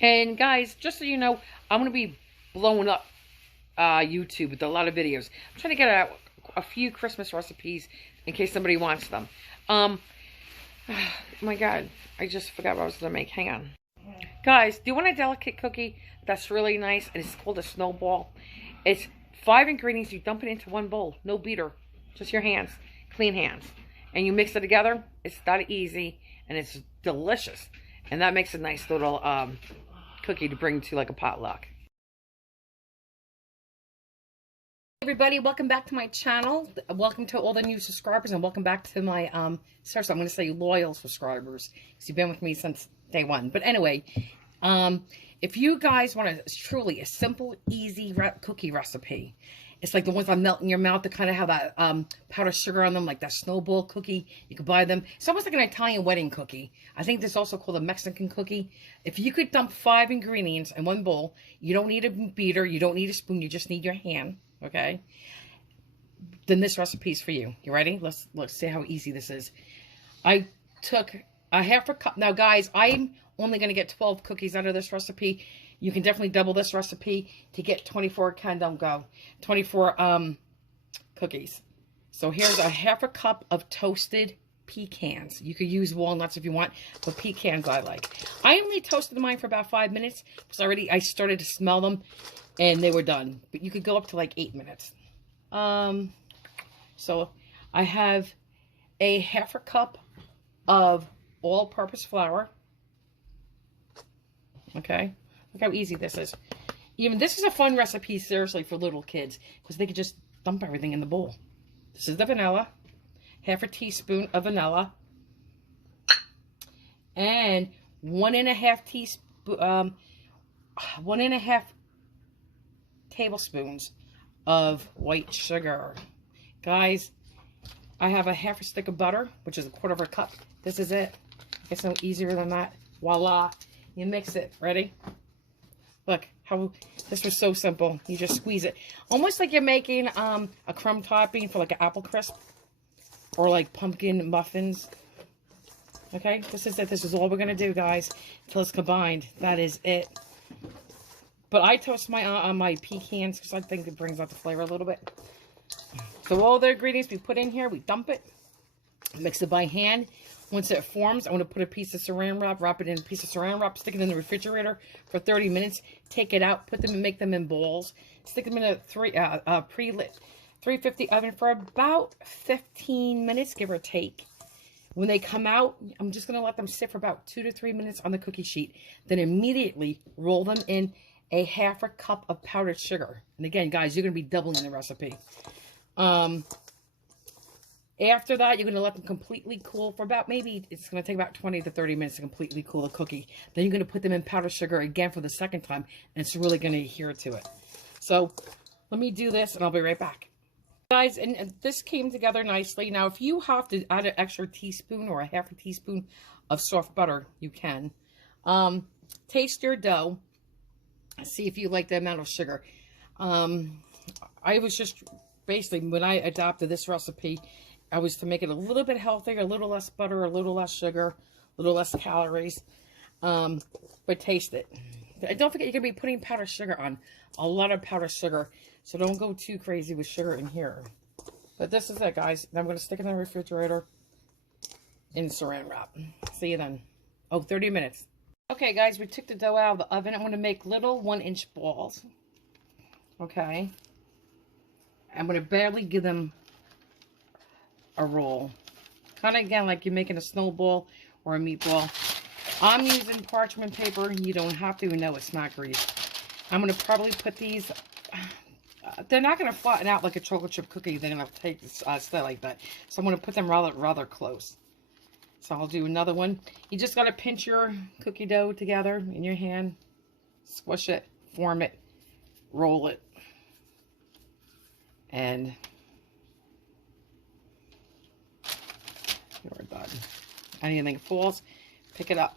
And guys, just so you know, I'm going to be blowing up YouTube with a lot of videos. I'm trying to get out a few Christmas recipes in case somebody wants them. Oh my God, I just forgot what I was going to make. Hang on. Guys, do you want a delicate cookie that's really nice? And it's called a Snowball. It's 5 ingredients. You dump it into one bowl. No beater. Just your hands. Clean hands. And you mix it together. It's that easy. And it's delicious. And that makes a nice little cookie to bring to like a potluck. Everybody, welcome back to my channel. Welcome to all the new subscribers, and welcome back to my seriously, I'm going to say loyal subscribers, because you've been with me since day one. But anyway, if you guys want a truly a simple, easy cookie recipe, it's like the ones that melt in your mouth that kind of have that powdered sugar on them, like that Snowball cookie. You can buy them. It's almost like an Italian wedding cookie. I think this is also called a Mexican cookie. If you could dump 5 ingredients in one bowl, you don't need a beater, you don't need a spoon, you just need your hand. Okay, then this recipe is for you. You ready? Let's see how easy this is. I took a half a cup. Now guys, I'm only going to get 12 cookies out of this recipe. You can definitely double this recipe to get 24 cookies. So here's a half a cup of toasted pecans. You could use walnuts if you want, but pecans I like. I only toasted mine for about 5 minutes because I started to smell them and they were done. But you could go up to like 8 minutes. So I have a half a cup of all-purpose flour. Okay, look how easy this is. Even this is a fun recipe, seriously, for little kids, because they could just dump everything in the bowl. This is the vanilla, half a teaspoon of vanilla, and 1.5 tablespoons of white sugar. Guys, I have a half a stick of butter, which is a 1/4 cup. This is it. It's no easier than that. Voila. You mix it. Ready? Look how this was so simple. You just squeeze it. Almost like you're making a crumb topping for like an apple crisp or like pumpkin muffins. Okay, this is it. This is all we're going to do, guys, until it's combined. That is it. But I toast my my pecans because I think it brings out the flavor a little bit. So all the ingredients we put in here, we dump it, mix it by hand. Once it forms, I'm going to put a piece of saran wrap, wrap it in a piece of saran wrap, stick it in the refrigerator for 30 minutes, take it out, put them and make them in bowls, stick them in a pre-lit 350 oven for about 15 minutes, give or take. When they come out, I'm just going to let them sit for about 2 to 3 minutes on the cookie sheet. Then immediately roll them in a half a cup of powdered sugar. And again, guys, you're going to be doubling the recipe. After that, you're going to let them completely cool for about, maybe it's going to take about 20 to 30 minutes to completely cool the cookie. Then you're going to put them in powdered sugar again for the second time, and it's really going to adhere to it. So let me do this, and I'll be right back. Guys, and this came together nicely. Now, if you have to add an extra teaspoon or a half a teaspoon of soft butter, you can. Taste your dough. See if you like the amount of sugar. I was just, basically, when I adopted this recipe, I was to make it a little bit healthier, a little less butter, a little less sugar, a little less calories. But taste it. And don't forget, you're going to be putting powdered sugar on. A lot of powdered sugar. So don't go too crazy with sugar in here. But this is it, guys. Now I'm going to stick it in the refrigerator in saran wrap. See you then. Oh, 30 minutes. Okay, guys, we took the dough out of the oven. I'm going to make little 1-inch balls. Okay. I'm going to barely give them a roll. Kind of, again, like you're making a snowball or a meatball. I'm using parchment paper. You don't have to, even though it's not grease. I'm going to probably put these... they're not going to flatten out like a chocolate chip cookie. They're going to take stay like that. So I'm going to put them rather close. So I'll do another one. You just got to pinch your cookie dough together in your hand. Squish it. Form it. Roll it. And you're done. Anything falls, pick it up.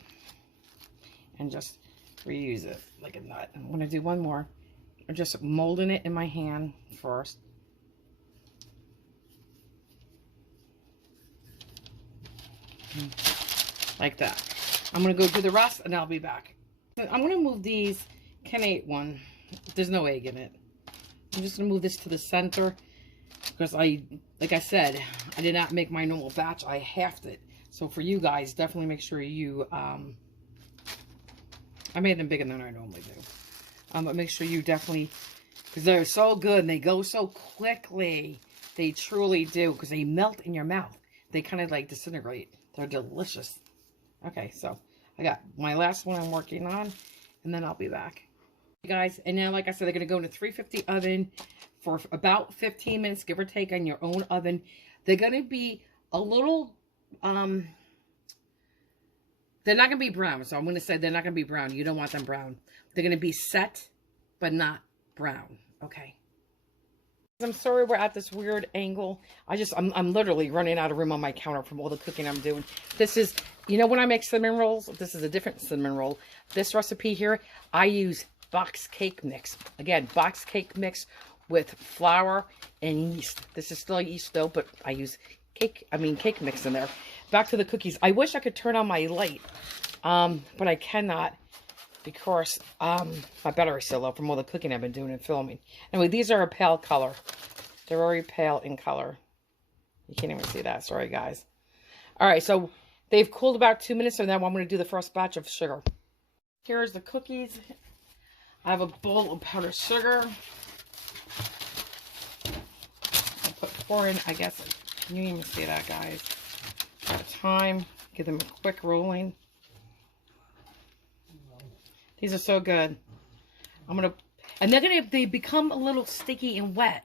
And just reuse it like a nut. I'm going to do one more. I'm just molding it in my hand first. Like that. I'm going to go do the rest and I'll be back. I'm going to move these. Ken ate one. There's no egg in it. I'm just going to move this to the center because like I said, I did not make my normal batch. I halved it. So for you guys, definitely make sure you, I made them bigger than I normally do. But make sure you definitely, because they're so good and they go so quickly. They truly do, because they melt in your mouth. They kind of like disintegrate. They're delicious. Okay, so I got my last one I'm working on, and then I'll be back. Guys, and now like I said, they're going to go in a 350 oven for about 15 minutes, give or take, on your own oven. They're going to be a little, they're not going to be brown. So I'm going to say they're not going to be brown. You don't want them brown. They're going to be set, but not brown. Okay. I'm sorry we're at this weird angle. I'm literally running out of room on my counter from all the cooking I'm doing. This is, you know when I make cinnamon rolls? This is a different cinnamon roll. This recipe here, I use box cake mix. Again, box cake mix with flour and yeast. This is still yeast though, but I use cake mix in there. Back to the cookies. I wish I could turn on my light, but I cannot, because my battery's so low from all the cooking I've been doing and filming. Anyway, these are a pale color. They're very pale in color. You can't even see that. Sorry, guys. All right, so they've cooled about 2 minutes, so now I'm going to do the first batch of sugar. Here's the cookies. I have a bowl of powdered sugar. I'll put 4 in, I guess. Can you even see that, guys? At a time. Give them a quick rolling. These are so good. And they become a little sticky and wet.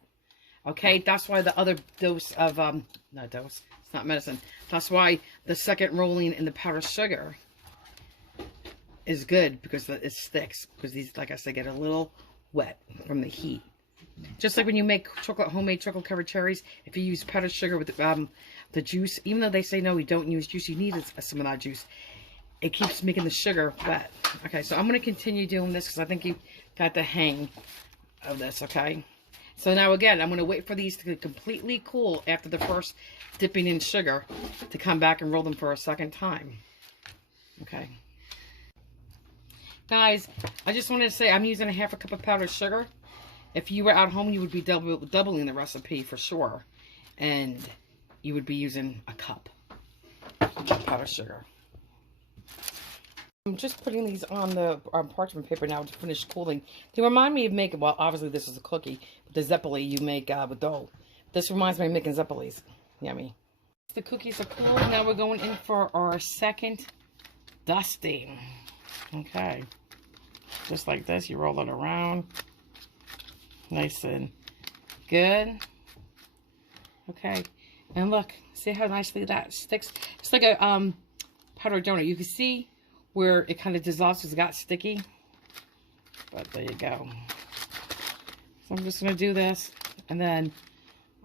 Okay, that's why the other dose of, not dose, it's not medicine. That's why the second rolling in the powdered sugar is good, because it sticks. Because these, like I said, get a little wet from the heat. Just like when you make homemade chocolate covered cherries, if you use powdered sugar with the juice, even though they say no, you don't use juice, you need some of that juice. It keeps making the sugar wet. Okay, so I'm going to continue doing this because I think you got the hang of this, okay? So now again, I'm going to wait for these to completely cool after the first dipping in sugar to come back and roll them for a second time. Okay. Guys, I just wanted to say I'm using a half a cup of powdered sugar. If you were at home, you would be doubling the recipe for sure. And you would be using a cup of powdered sugar. I'm just putting these on the parchment paper now to finish cooling. They remind me of making, well, obviously this is a cookie, but the zeppoli you make with dough. This reminds me of making zeppolis. Yummy. The cookies are cool. Now we're going in for our second dusting. Okay. Just like this, you roll it around. Nice and good. Okay. And look, see how nicely that sticks? It's like a powdered donut. You can see where it kind of dissolves because it got sticky. But there you go. So I'm just going to do this, and then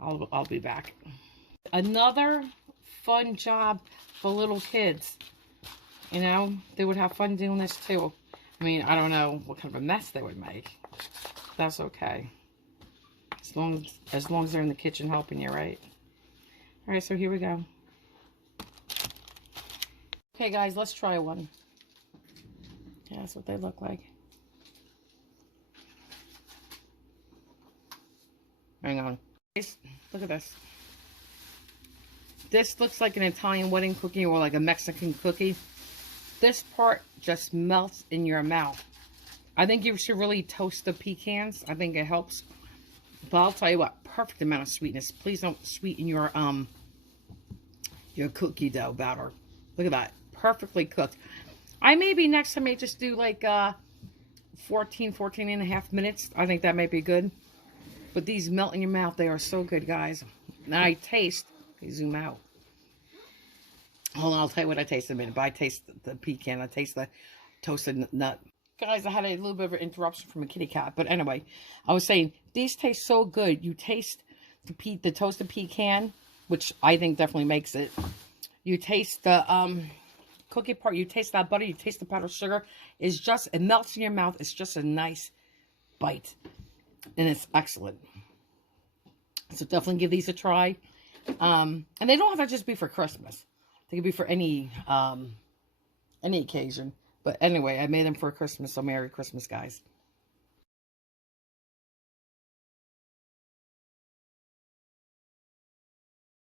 I'll be back. Another fun job for little kids. You know, they would have fun doing this too. I mean, I don't know what kind of a mess they would make. That's okay. As long as they're in the kitchen helping you, right? All right, so here we go. Okay, guys, let's try one. Yeah, that's what they look like. Hang on. Look at this. This looks like an Italian wedding cookie or like a Mexican cookie. This part just melts in your mouth. I think you should really toast the pecans. I think it helps. But I'll tell you what, perfect amount of sweetness. Please don't sweeten your cookie dough batter. Look at that. Perfectly cooked. Maybe next time I just do like 14 and a half minutes. I think that might be good. But these melt in your mouth. They are so good, guys. Now I taste. Zoom out. Hold on, I'll tell you what I taste in a minute. But I taste the pecan. I taste the toasted nut. Guys, I had a little bit of an interruption from a kitty cat. But anyway, I was saying, these taste so good. You taste the toasted pecan, which I think definitely makes it. You taste the cookie part. You taste that butter. You taste the powdered sugar. It melts in your mouth. It's just a nice bite. And it's excellent. So definitely give these a try. And they don't have to just be for Christmas. They can be for any occasion. But anyway, I made them for Christmas, so Merry Christmas, guys.